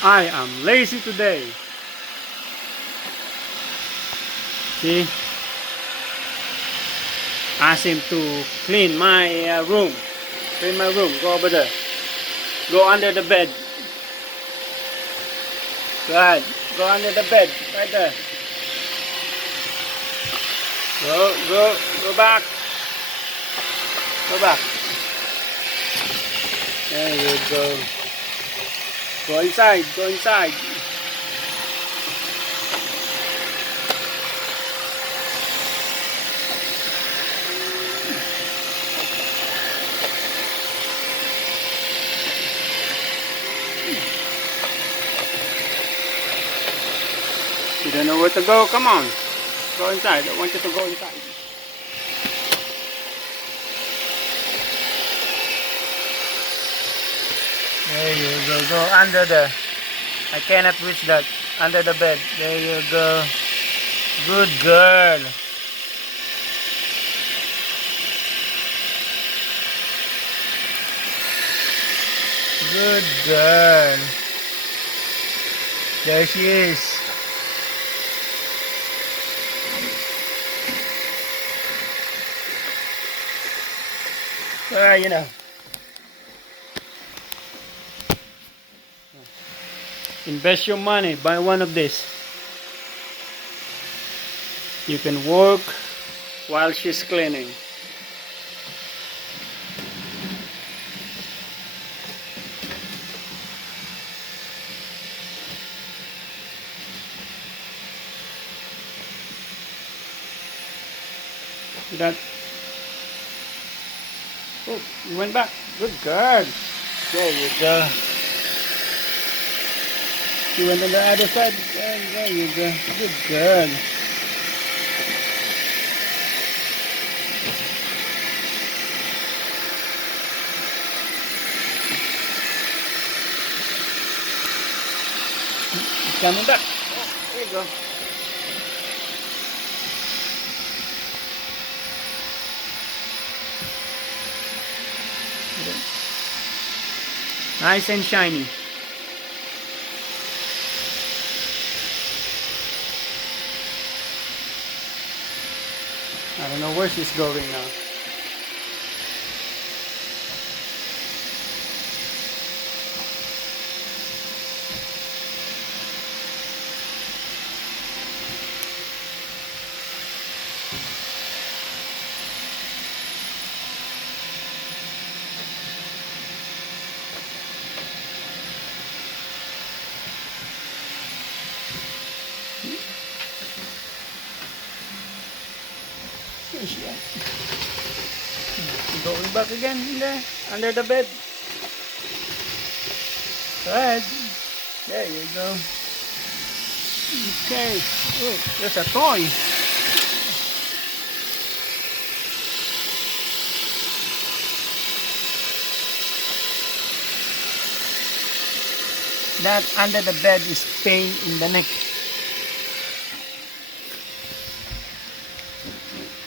I am lazy today. See? Ask him to clean my room. Clean my room. Go over there. Go under the bed. Go ahead. Go under the bed. Right there. Go back. Go back. There you go. Go inside. Go inside. You don't know where to go? Come on. Go inside. I want you to go inside. There you go. Go under there. I cannot reach that. Under the bed. There you go. Good girl. Good girl. There she is. You know. Invest your money. Buy one of this. You can work while she's cleaning. That. Oh, you went back. Good girl. There you go. You went on the other side. There you go. Good girl. It's coming back. Oh, there you go. Nice and shiny. I don't know where she's going now. Where's she at? Going back again in there, under the bed. Go ahead. There you go. Okay. Oh, there's a toy. That under the bed is pain in the neck.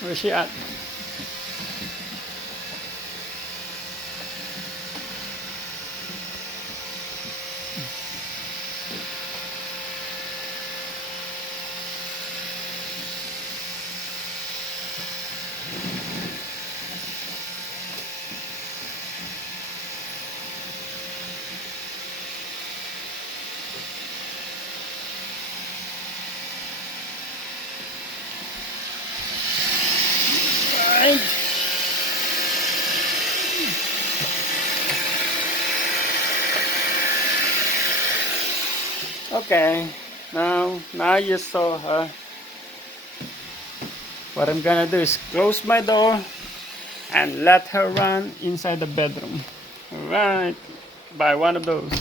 Where's she at? Right. Okay, now you saw her. What I'm gonna do is close my door and let her run inside the bedroom. Alright, buy one of those.